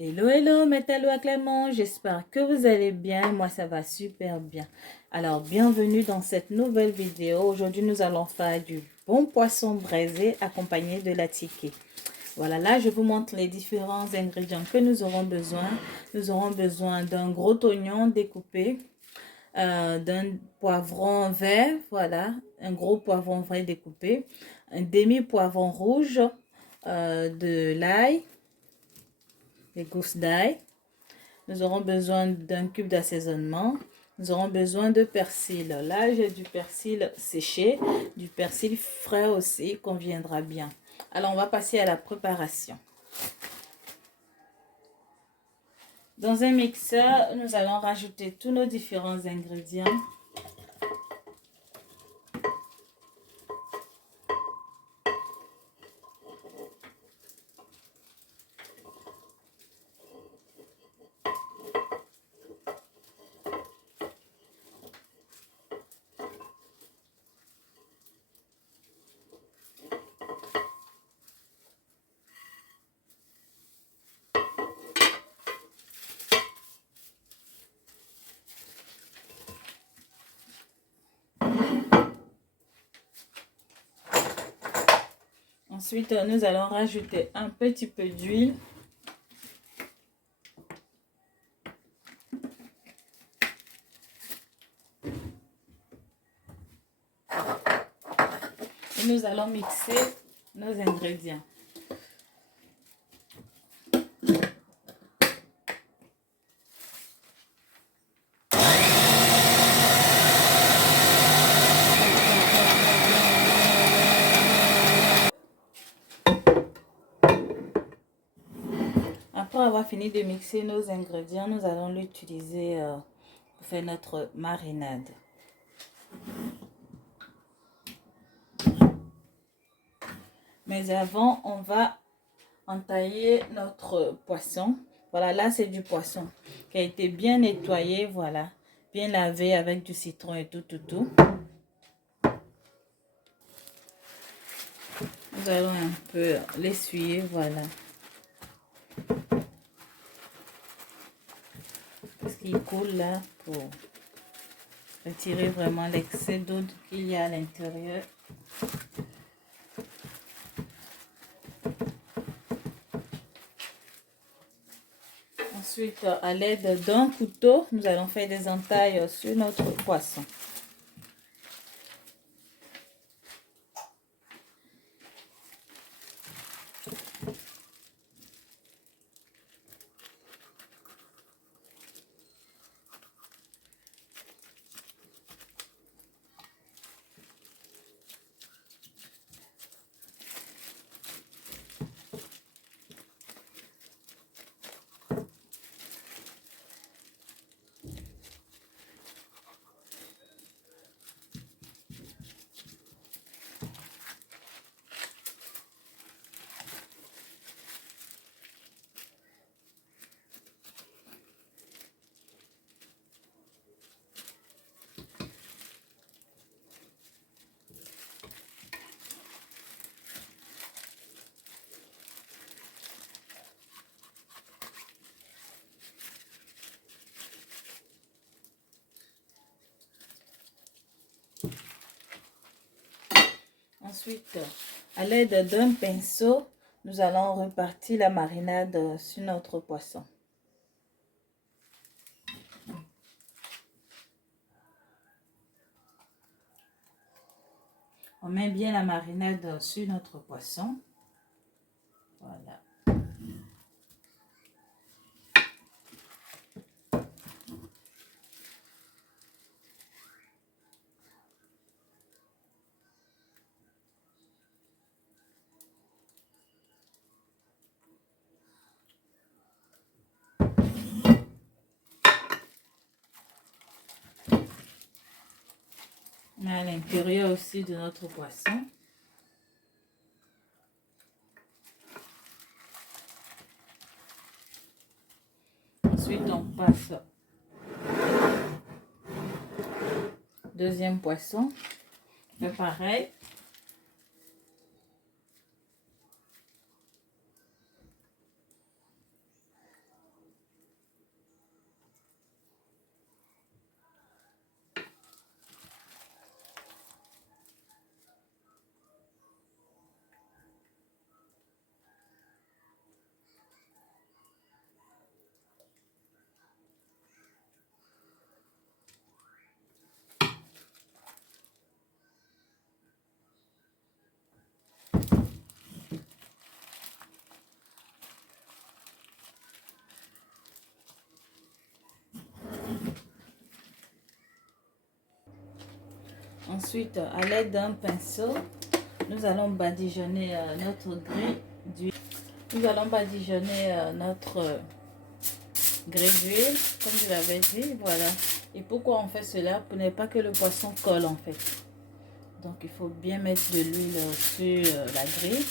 Hello, hello, Métallo à Clément, j'espère que vous allez bien, moi ça va super bien. Alors, bienvenue dans cette nouvelle vidéo. Aujourd'hui, nous allons faire du bon poisson braisé accompagné de la tiquée. Voilà, là, je vous montre les différents ingrédients que nous aurons besoin. Nous aurons besoin d'un gros oignon découpé, d'un poivron vert, voilà, un gros poivron vert découpé, un demi-poivron rouge, de l'ail, des gousses d'ail. Nous aurons besoin d'un cube d'assaisonnement. Nous aurons besoin de persil. Là, j'ai du persil séché, du persil frais aussi, conviendra bien. Alors, on va passer à la préparation. Dans un mixeur, nous allons rajouter tous nos différents ingrédients. Ensuite, nous allons rajouter un petit peu d'huile. Et nous allons mixer nos ingrédients. Après avoir fini de mixer nos ingrédients, nous allons l'utiliser pour faire notre marinade. Mais avant, on va entailler notre poisson. Voilà, là c'est du poisson qui a été bien nettoyé, voilà, bien lavé avec du citron et tout. Nous allons un peu l'essuyer, voilà. Parce qu'il coule là pour retirer vraiment l'excès d'eau qu'il y a à l'intérieur. Ensuite, à l'aide d'un couteau, nous allons faire des entailles sur notre poisson. Ensuite, à l'aide d'un pinceau, nous allons repartir la marinade sur notre poisson. On met bien la marinade sur notre poisson. Voilà. On met à l'intérieur aussi de notre poisson. Ensuite, on passe deuxième poisson. Fait pareil. Ensuite, à l'aide d'un pinceau, nous allons badigeonner notre grès d'huile. Nous allons badigeonner notre grès d'huile, comme je l'avais dit, voilà. Et pourquoi on fait cela? Pour ne pas que le poisson colle en fait. Donc il faut bien mettre de l'huile sur la grille.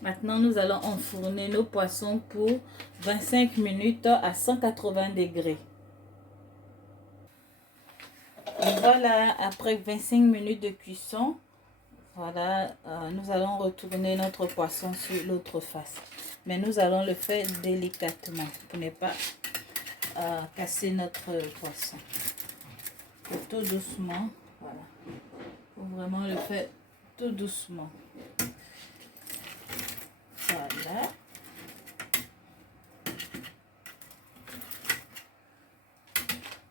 Maintenant, nous allons enfourner nos poissons pour 25 minutes à 180 degrés. Et voilà, après 25 minutes de cuisson, voilà, nous allons retourner notre poisson sur l'autre face. Mais nous allons le faire délicatement pour ne pas casser notre poisson. Tout doucement, voilà. Il faut vraiment le faire tout doucement. Voilà.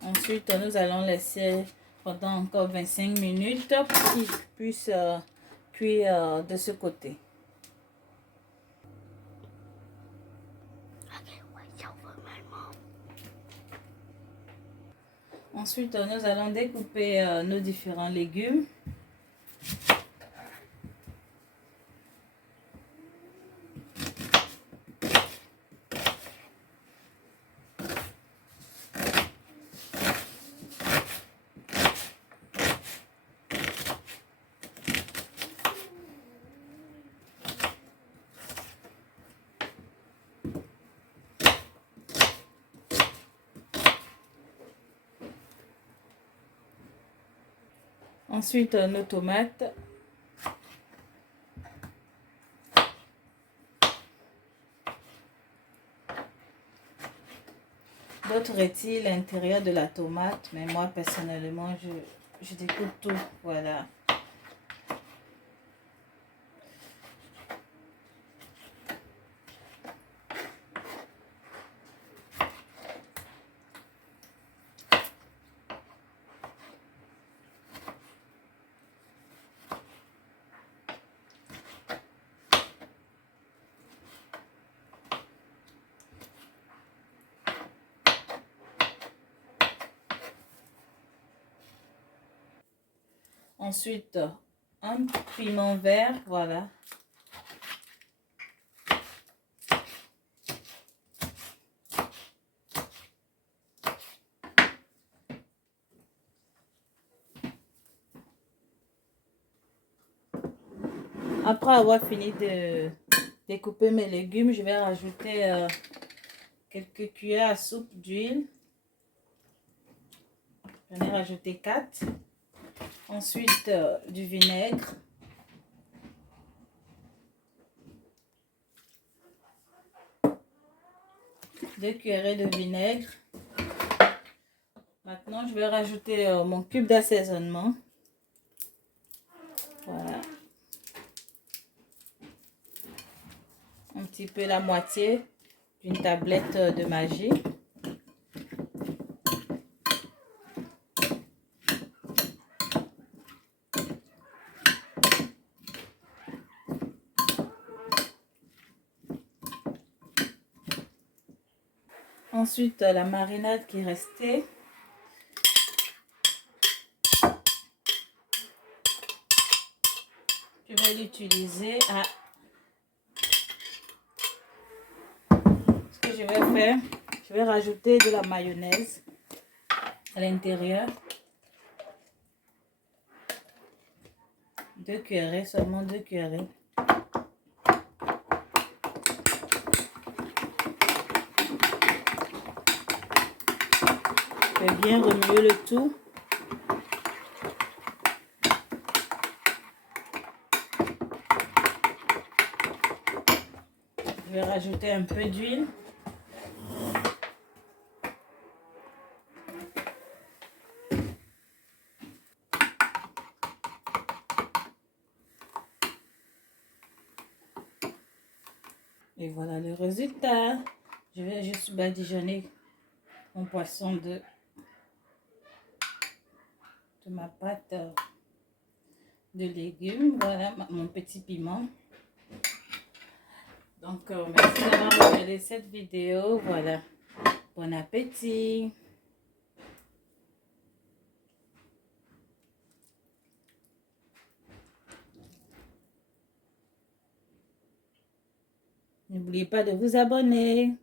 Ensuite, nous allons laisser pendant encore 25 minutes pour qu'il puisse cuire de ce côté. Ensuite, nous allons découper nos différents légumes. Ensuite, nos tomates. D'autres retirent l'intérieur de la tomate, mais moi personnellement, je découpe tout. Voilà. Ensuite, un piment vert, voilà. Après avoir fini de découper mes légumes, je vais rajouter quelques cuillères à soupe d'huile. J'en ai rajouté 4. Ensuite, du vinaigre. Deux cuillerées de vinaigre. Maintenant, je vais rajouter mon cube d'assaisonnement. Voilà. Un petit peu la moitié d'une tablette de Maggi. Ensuite, la marinade qui restait. Je vais l'utiliser à... Ce que je vais faire, je vais rajouter de la mayonnaise à l'intérieur. 2 cuillerées, seulement 2 cuillerées. Je vais bien remuer le tout. Je vais rajouter un peu d'huile. Et voilà le résultat. Je vais juste badigeonner mon poisson de ma pâte de légumes. Voilà mon petit piment. Donc, merci d'avoir regardé cette vidéo. Voilà. Bon appétit. N'oubliez pas de vous abonner.